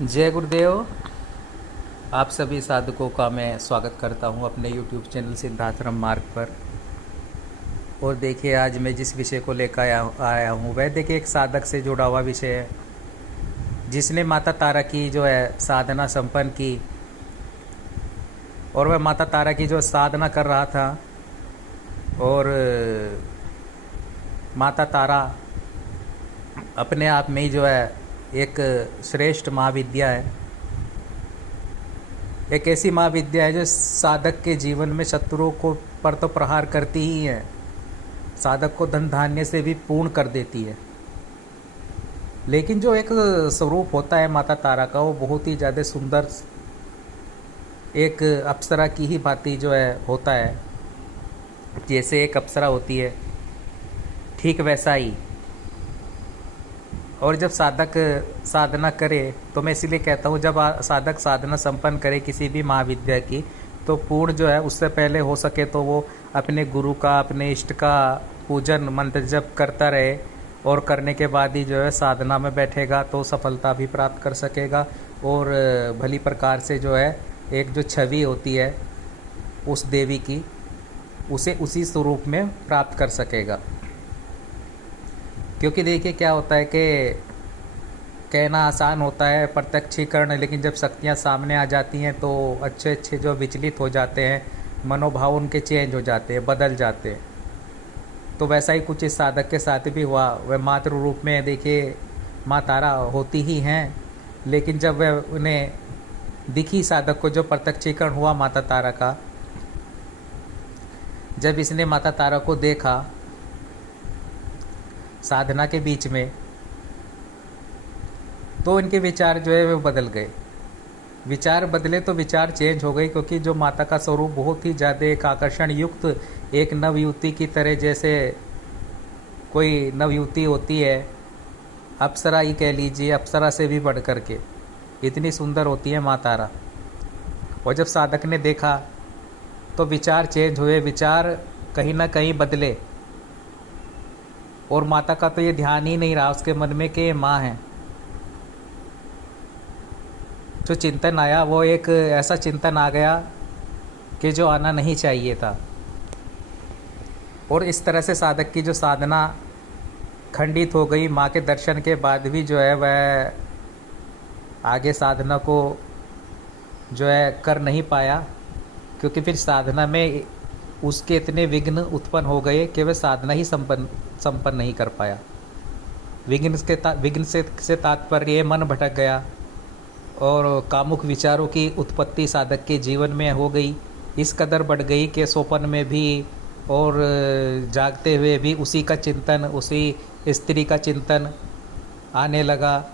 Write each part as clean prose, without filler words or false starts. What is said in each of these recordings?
जय गुरुदेव। आप सभी साधकों का मैं स्वागत करता हूं अपने YouTube चैनल सिद्धाश्रम मार्ग पर। और देखिए, आज मैं जिस विषय को लेकर आया हूं वह देखिए एक साधक से जुड़ा हुआ विषय है, जिसने माता तारा की जो है साधना संपन्न की। और वह माता तारा की जो साधना कर रहा था, और माता तारा अपने आप में ही जो है एक श्रेष्ठ महाविद्या है। एक ऐसी महाविद्या है जो साधक के जीवन में शत्रुओं को पर तो प्रहार करती ही है, साधक को धन धान्य से भी पूर्ण कर देती है। लेकिन जो एक स्वरूप होता है माता तारा का, वो बहुत ही ज़्यादा सुंदर, एक अप्सरा की ही भांति जो है होता है। जैसे एक अप्सरा होती है, ठीक वैसा ही। और जब साधक साधना करे, तो मैं इसीलिए कहता हूँ, जब साधक साधना संपन्न करे किसी भी महाविद्या की, तो पूर्ण जो है उससे पहले हो सके तो वो अपने गुरु का, अपने इष्ट का पूजन मंत्र जप करता रहे। और करने के बाद ही जो है साधना में बैठेगा तो सफलता भी प्राप्त कर सकेगा। और भली प्रकार से जो है एक जो छवि होती है उस देवी की, उसे उसी स्वरूप में प्राप्त कर सकेगा। क्योंकि देखिए क्या होता है कि कहना आसान होता है, प्रत्यक्षीकरण, लेकिन जब शक्तियाँ सामने आ जाती हैं तो अच्छे अच्छे जो विचलित हो जाते हैं, मनोभाव उनके चेंज हो जाते हैं, बदल जाते हैं। तो वैसा ही कुछ इस साधक के साथ भी हुआ। वह मातृ रूप में देखिए माँ तारा होती ही हैं, लेकिन जब वह उन्हें दिखी, साधक को जो प्रत्यक्षीकरण हुआ माता तारा का, जब इसने माता तारा को देखा साधना के बीच में, तो इनके विचार जो है वे बदल गए। विचार बदले तो विचार चेंज हो गए, क्योंकि जो माता का स्वरूप बहुत ही ज़्यादा एक आकर्षण युक्त, एक नवयुवती की तरह, जैसे कोई नवयुवती होती है, अप्सरा ही कह लीजिए, अप्सरा से भी बढ़ कर के इतनी सुंदर होती है माँ तारा। और जब साधक ने देखा तो विचार चेंज हुए, विचार कहीं ना कहीं बदले। और माता का तो ये ध्यान ही नहीं रहा उसके मन में कि ये माँ है। जो चिंतन आया वो एक ऐसा चिंतन आ गया कि जो आना नहीं चाहिए था। और इस तरह से साधक की जो साधना खंडित हो गई। माँ के दर्शन के बाद भी जो है वह आगे साधना को जो है कर नहीं पाया, क्योंकि फिर साधना में उसके इतने विघ्न उत्पन्न हो गए कि वह साधना ही संपन्न नहीं कर पाया। विघ्न से तात्पर्य मन भटक गया, और कामुक विचारों की उत्पत्ति साधक के जीवन में हो गई। इस कदर बढ़ गई कि सोपन में भी और जागते हुए भी उसी का चिंतन, उसी स्त्री का चिंतन आने लगा।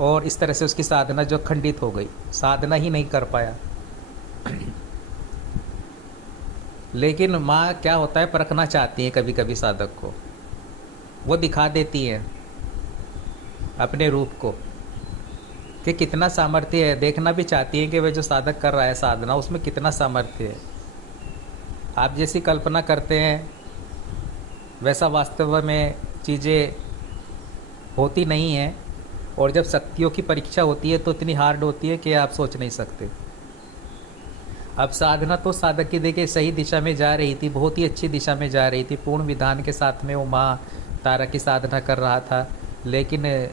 और इस तरह से उसकी साधना जो खंडित हो गई, साधना ही नहीं कर पाया। लेकिन माँ क्या होता है, परखना चाहती है कभी कभी साधक को, वो दिखा देती है अपने रूप को कि कितना सामर्थ्य है। देखना भी चाहती है कि वह जो साधक कर रहा है साधना, उसमें कितना सामर्थ्य है। आप जैसी कल्पना करते हैं वैसा वास्तव में चीज़ें होती नहीं हैं। और जब शक्तियों की परीक्षा होती है तो इतनी हार्ड होती है कि आप सोच नहीं सकते। अब साधना तो साधक की देखिए सही दिशा में जा रही थी, बहुत ही अच्छी दिशा में जा रही थी, पूर्ण विधान के साथ में वो माँ तारा की साधना कर रहा था। लेकिन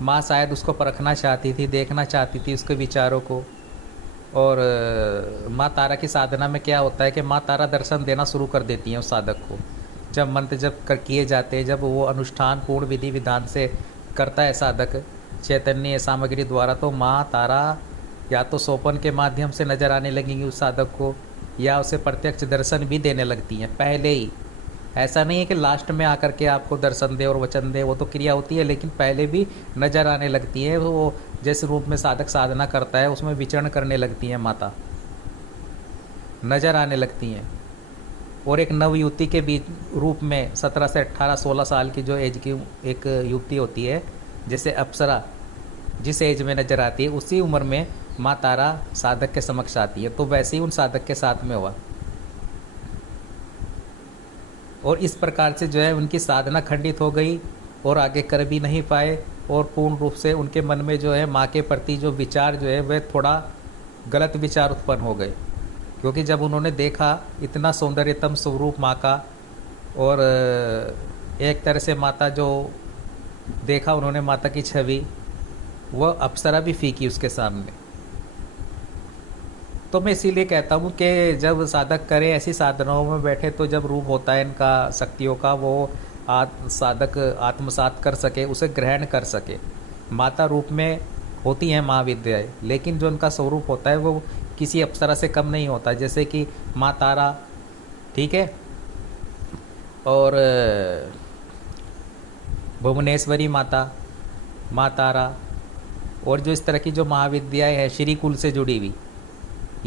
माँ शायद उसको परखना चाहती थी, देखना चाहती थी उसके विचारों को। और माँ तारा की साधना में क्या होता है कि माँ तारा दर्शन देना शुरू कर देती हैं उस साधक को। जब मंत्र जब कर किए जाते हैं, जब वो अनुष्ठान पूर्ण विधि विधान से करता है साधक चैतन्य सामग्री द्वारा, तो माँ तारा या तो सोपन के माध्यम से नजर आने लगेंगी उस साधक को, या उसे प्रत्यक्ष दर्शन भी देने लगती हैं पहले ही। ऐसा नहीं है कि लास्ट में आकर के आपको दर्शन दे और वचन दे, वो तो क्रिया होती है, लेकिन पहले भी नजर आने लगती है। वो जिस रूप में साधक साधना करता है उसमें विचरण करने लगती हैं माता, नजर आने लगती हैं। और एक नवयुवती के बीच रूप में 17 से 18 16 साल की जो एज की एक युवती होती है, जैसे अप्सरा जिस एज में नजर आती है, उसी उम्र में माँ तारा साधक के समक्ष आती है। तो वैसे ही उन साधक के साथ में हुआ। और इस प्रकार से जो है उनकी साधना खंडित हो गई और आगे कर भी नहीं पाए। और पूर्ण रूप से उनके मन में जो है माँ के प्रति जो विचार जो है वह थोड़ा गलत विचार उत्पन्न हो गए, क्योंकि जब उन्होंने देखा इतना सौंदर्यतम स्वरूप माँ का, और एक तरह से माता जो देखा उन्होंने माता की छवि, वह अप्सरा भी फीकी उसके सामने। तो मैं इसीलिए कहता हूँ कि जब साधक करे ऐसी साधनाओं में बैठे तो जब रूप होता है इनका शक्तियों का, वो साधक आत्मसात कर सके, उसे ग्रहण कर सके। माता रूप में होती हैं महाविद्याएँ, लेकिन जो उनका स्वरूप होता है वो किसी अप्सरा से कम नहीं होता। जैसे कि माँ तारा, ठीक है, और भुवनेश्वरी माता, माँ तारा, और जो इस तरह की जो महाविद्याएँ हैं श्री कुल से जुड़ी हुई,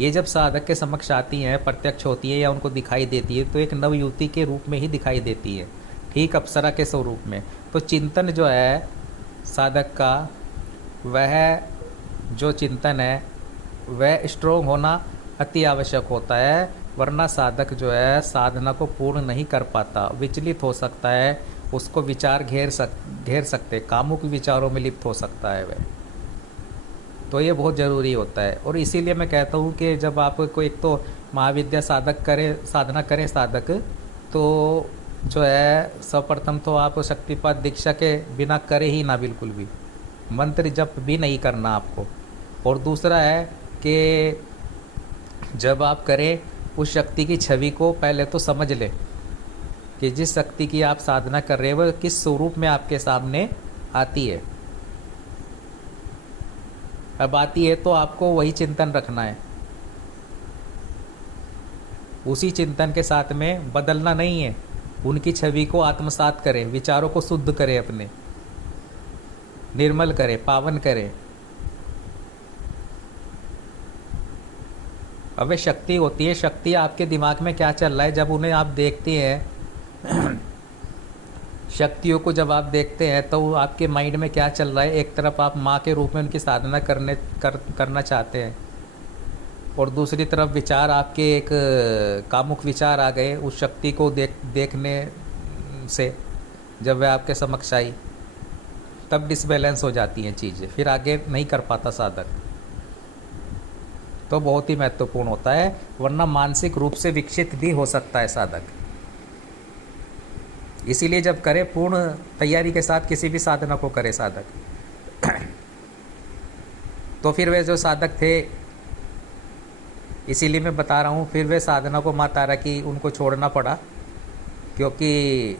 ये जब साधक के समक्ष आती हैं, प्रत्यक्ष होती है या उनको दिखाई देती है, तो एक नवयुवती के रूप में ही दिखाई देती है, ठीक अप्सरा के स्वरूप में। तो चिंतन जो है साधक का, वह जो चिंतन है वह स्ट्रोंग होना अति आवश्यक होता है, वरना साधक जो है साधना को पूर्ण नहीं कर पाता, विचलित हो सकता है, उसको विचार घेर सकते, कामुक विचारों में लिप्त हो सकता है वह। तो ये बहुत ज़रूरी होता है। और इसीलिए मैं कहता हूँ कि जब आपको एक तो महाविद्या साधना करें साधक, तो जो है सर्वप्रथम तो आप शक्तिपात दीक्षा के बिना करे ही ना, बिल्कुल भी मंत्र जप भी नहीं करना आपको। और दूसरा है कि जब आप करें उस शक्ति की छवि को पहले तो समझ लें कि जिस शक्ति की आप साधना कर रहे हैं वह किस स्वरूप में आपके सामने आती है। अब आती है तो आपको वही चिंतन रखना है, उसी चिंतन के साथ में बदलना नहीं है। उनकी छवि को आत्मसात करें, विचारों को शुद्ध करें, अपने निर्मल करें, पावन करें। अब वे शक्ति होती है, शक्ति आपके दिमाग में क्या चल रहा है जब उन्हें आप देखते हैं शक्तियों को जब आप देखते हैं तो आपके माइंड में क्या चल रहा है। एक तरफ आप माँ के रूप में उनकी साधना करना चाहते हैं, और दूसरी तरफ विचार आपके एक कामुक विचार आ गए उस शक्ति को देखने से। जब वह आपके समक्ष आई तब डिसबैलेंस हो जाती हैं चीज़ें, फिर आगे नहीं कर पाता साधक। तो बहुत ही महत्वपूर्ण होता है, वरना मानसिक रूप से विकसित भी हो सकता है साधक। इसीलिए जब करे पूर्ण तैयारी के साथ किसी भी साधना को करे साधक तो फिर वे जो साधक थे, इसीलिए मैं बता रहा हूँ, फिर वे साधना को माँ तारा की उनको छोड़ना पड़ा, क्योंकि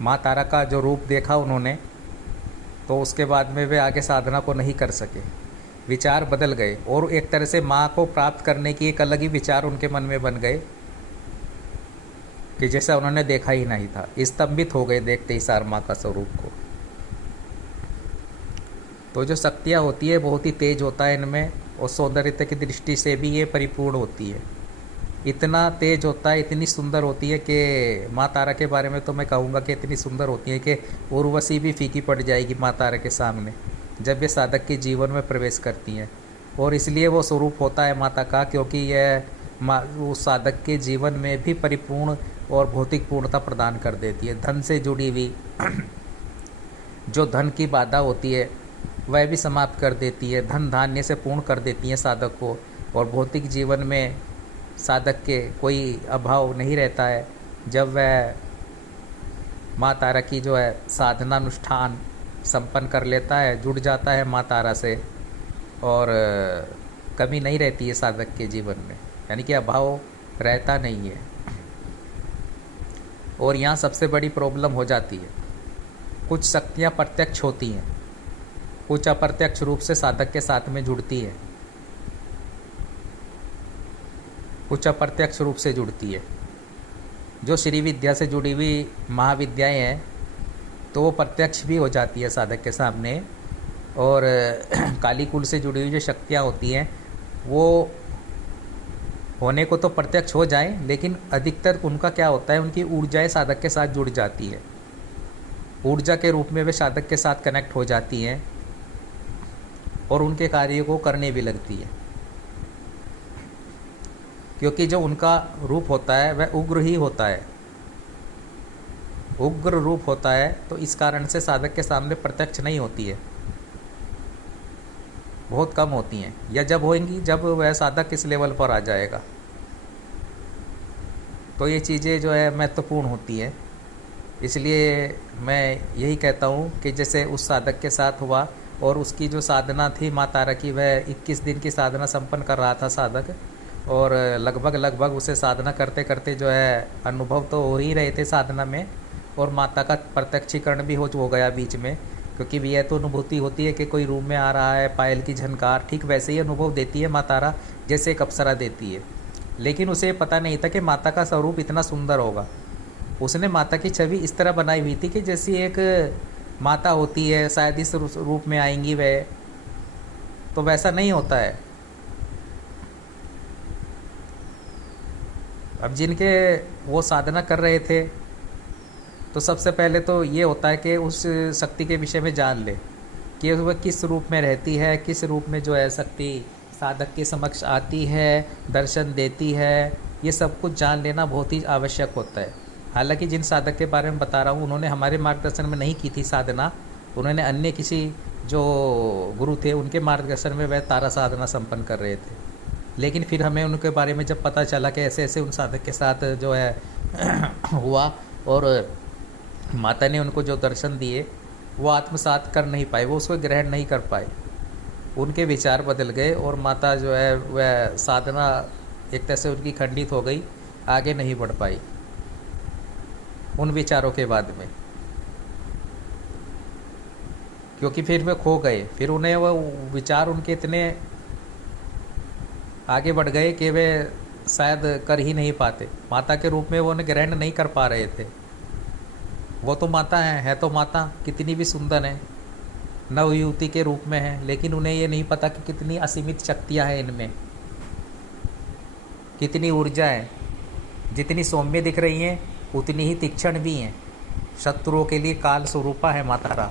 माँ तारा का जो रूप देखा उन्होंने, तो उसके बाद में वे आगे साधना को नहीं कर सके, विचार बदल गए, और एक तरह से माँ को प्राप्त करने की एक अलग ही विचार उनके मन में बन गए कि जैसा उन्होंने देखा ही नहीं था। स्तंभित हो गए देखते ही सार माँ का स्वरूप को। तो जो शक्तियाँ होती है बहुत ही तेज होता है इनमें, और सौंदर्यता की दृष्टि से भी ये परिपूर्ण होती है। इतना तेज होता है, इतनी सुंदर होती है कि माँ तारा के बारे में तो मैं कहूँगा कि इतनी सुंदर होती है कि उर्वशी भी फीकी पड़ जाएगी माँ तारा के सामने जब ये साधक के जीवन में प्रवेश करती हैं। और इसलिए वो स्वरूप होता है माता का, क्योंकि यह उस साधक के जीवन में भी परिपूर्ण और भौतिक पूर्णता प्रदान कर देती है। धन से जुड़ी हुई जो धन की बाधा होती है वह भी समाप्त कर देती है, धन धान्य से पूर्ण कर देती है साधक को, और भौतिक जीवन में साधक के कोई अभाव नहीं रहता है जब वह माँ तारा की जो है साधनानुष्ठान संपन्न कर लेता है, जुड़ जाता है माँ तारा से, और कमी नहीं रहती है साधक के जीवन में, यानी कि अभाव रहता नहीं है। और यहाँ सबसे बड़ी प्रॉब्लम हो जाती है, कुछ शक्तियाँ प्रत्यक्ष होती हैं, कुछ अप्रत्यक्ष रूप से साधक के साथ में जुड़ती है, कुछ अप्रत्यक्ष रूप से जुड़ती है। जो श्री विद्या से जुड़ी हुई महाविद्याएँ हैं तो वो प्रत्यक्ष भी हो जाती है साधक के सामने, और काली कुल से जुड़ी हुई जो शक्तियाँ होती हैं वो होने को तो प्रत्यक्ष हो जाएं, लेकिन अधिकतर उनका क्या होता है, उनकी ऊर्जाएं साधक के साथ जुड़ जाती है, ऊर्जा के रूप में वे साधक के साथ कनेक्ट हो जाती हैं और उनके कार्य को करने भी लगती है। क्योंकि जो उनका रूप होता है वह उग्र ही होता है, उग्र रूप होता है, तो इस कारण से साधक के सामने प्रत्यक्ष नहीं होती है, बहुत कम होती हैं, या जब होंगी जब वह साधक इस लेवल पर आ जाएगा। तो ये चीज़ें जो है महत्वपूर्ण होती हैं। इसलिए मैं यही कहता हूँ कि जैसे उस साधक के साथ हुआ, और उसकी जो साधना थी माँ तारा की, वह 21 दिन की साधना संपन्न कर रहा था साधक, और लगभग उसे साधना करते करते जो है अनुभव तो हो ही रहे थे साधना में, और माता का प्रत्यक्षीकरण भी हो गया बीच में, क्योंकि यह तो अनुभूति होती है कि कोई रूम में आ रहा है, पायल की झनकार, ठीक वैसे ही अनुभव देती है माँ तारा जैसे एक अप्सरा देती है। लेकिन उसे पता नहीं था कि माता का स्वरूप इतना सुंदर होगा। उसने माता की छवि इस तरह बनाई हुई थी कि जैसी एक माता होती है, शायद इस रूप में आएंगी वह, तो वैसा नहीं होता है। अब जिनके वो साधना कर रहे थे, तो सबसे पहले तो ये होता है कि उस शक्ति के विषय में जान ले कि वह किस रूप में रहती है, किस रूप में जो है शक्ति साधक के समक्ष आती है, दर्शन देती है। ये सब कुछ जान लेना बहुत ही आवश्यक होता है। हालांकि जिन साधक के बारे में बता रहा हूँ, उन्होंने हमारे मार्गदर्शन में नहीं की थी साधना, उन्होंने अन्य किसी जो गुरु थे उनके मार्गदर्शन में वह तारा साधना संपन्न कर रहे थे। लेकिन फिर हमें उनके बारे में जब पता चला कि ऐसे ऐसे उन साधक के साथ जो है हुआ, और माता ने उनको जो दर्शन दिए वो आत्मसात कर नहीं पाए, वो उसको ग्रहण नहीं कर पाए, उनके विचार बदल गए, और माता जो है वह साधना एक तरह से उनकी खंडित हो गई, आगे नहीं बढ़ पाई उन विचारों के बाद में, क्योंकि फिर वे खो गए। फिर उन्हें वह विचार उनके इतने आगे बढ़ गए कि वे शायद कर ही नहीं पाते, माता के रूप में वो उन्हें ग्रहण नहीं कर पा रहे थे। वो तो माता है तो माता कितनी भी सुंदर है, नवयुवती के रूप में है, लेकिन उन्हें ये नहीं पता कि कितनी असीमित शक्तियाँ हैं इनमें, कितनी ऊर्जा है। जितनी सौम्य दिख रही हैं उतनी ही तीक्ष्ण भी हैं। शत्रुओं के लिए काल स्वरूपा है माँ तारा,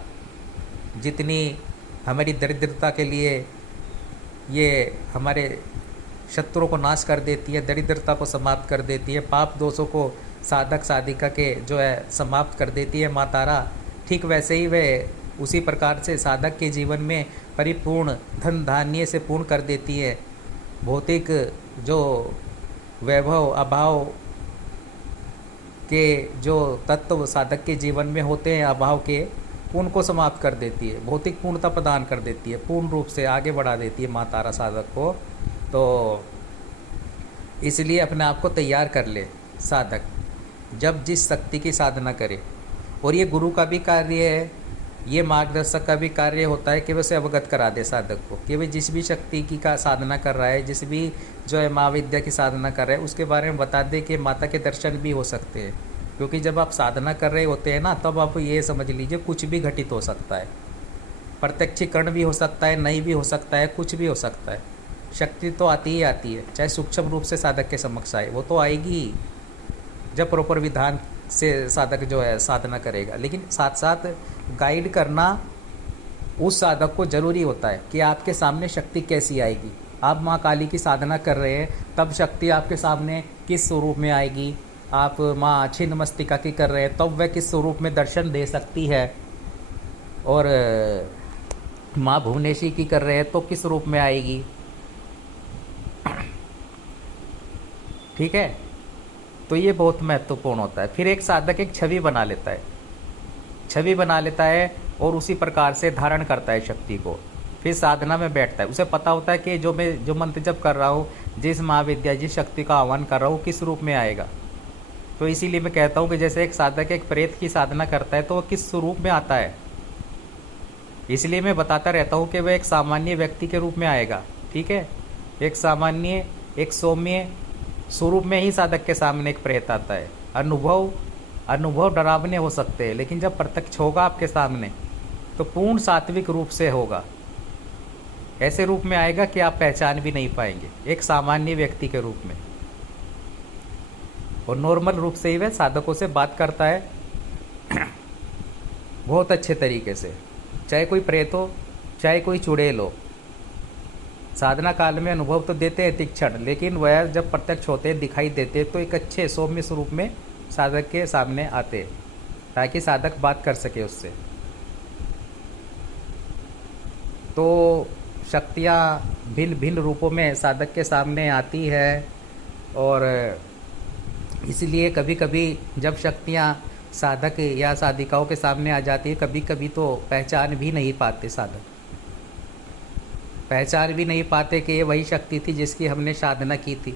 जितनी हमारी दरिद्रता के लिए ये हमारे शत्रुओं को नाश कर देती है, दरिद्रता को समाप्त कर देती है, पाप दोषों को साधक साधिका के जो है समाप्त कर देती है माँ तारा, ठीक वैसे ही वह उसी प्रकार से साधक के जीवन में परिपूर्ण धन धान्य से पूर्ण कर देती है। भौतिक जो वैभव अभाव के जो तत्व साधक के जीवन में होते हैं अभाव के, उनको समाप्त कर देती है, भौतिक पूर्णता प्रदान कर देती है, पूर्ण रूप से आगे बढ़ा देती है माँ तारा साधक को। तो इसलिए अपने आप को तैयार कर ले साधक, जब जिस शक्ति की साधना करे। और ये गुरु का भी कार्य है, ये मार्गदर्शक का भी कार्य होता है कि वह उसे अवगत करा दे साधक को कि वह जिस भी शक्ति की का साधना कर रहा है, जिस भी जो है महाविद्या की साधना कर रहा है, उसके बारे में बता दे कि माता के दर्शन भी हो सकते हैं। क्योंकि जब आप साधना कर रहे होते हैं ना, तब आप ये समझ लीजिए कुछ भी घटित हो सकता है, प्रत्यक्षीकरण भी हो सकता है, नहीं भी हो सकता है, कुछ भी हो सकता है। शक्ति तो आती ही आती है, चाहे सूक्ष्म रूप से साधक के समक्ष आए, वो तो आएगी ही जब प्रॉपर विधान से साधक जो है साधना करेगा। लेकिन साथ साथ गाइड करना उस साधक को जरूरी होता है कि आपके सामने शक्ति कैसी आएगी। आप माँ काली की साधना कर रहे हैं, तब शक्ति आपके सामने किस स्वरूप में आएगी। आप माँ छिन्न मस्तिका की कर रहे हैं, तब वह किस स्वरूप में दर्शन दे सकती है। और माँ भुवनेश्वरी की कर रहे हैं तो किस रूप में आएगी। ठीक है, तो ये बहुत महत्वपूर्ण होता है। फिर एक साधक एक छवि बना लेता है, छवि बना लेता है और उसी प्रकार से धारण करता है शक्ति को। फिर साधना में बैठता है, उसे पता होता है कि जो मंत्र जप कर रहा हूँ, जिस महाविद्या जिस शक्ति का आह्वान कर रहा हूँ, किस रूप में आएगा। तो इसीलिए मैं कहता हूँ कि जैसे एक साधक एक प्रेत की साधना करता है तो वह किस स्वरूप में आता है, इसलिए मैं बताता रहता हूँ कि वह एक सामान्य व्यक्ति के रूप में आएगा। ठीक है, एक सामान्य एक सौम्य स्वरूप में ही साधक के सामने एक प्रेत आता है। अनुभव डरावने हो सकते हैं, लेकिन जब प्रत्यक्ष होगा आपके सामने तो पूर्ण सात्विक रूप से होगा। ऐसे रूप में आएगा कि आप पहचान भी नहीं पाएंगे, एक सामान्य व्यक्ति के रूप में। और नॉर्मल रूप से ही वह साधकों से बात करता है बहुत अच्छे तरीके से, चाहे कोई प्रेत हो चाहे कोई चुड़ैल हो। साधना काल में अनुभव तो देते हैं तीक्ष्ण, लेकिन वह जब प्रत्यक्ष होते हैं, दिखाई देते हैं, तो एक अच्छे सौम्य स्वरूप में साधक के सामने आते। ताकि साधक बात कर सके उससे। तो शक्तियाँ भिन्न भिन्न रूपों में साधक के सामने आती है, और इसलिए कभी कभी जब शक्तियाँ साधक या साधिकाओं के सामने आ जाती है, कभी कभी तो पहचान भी नहीं पाते साधक, पहचान भी नहीं पाते कि ये वही शक्ति थी जिसकी हमने साधना की थी।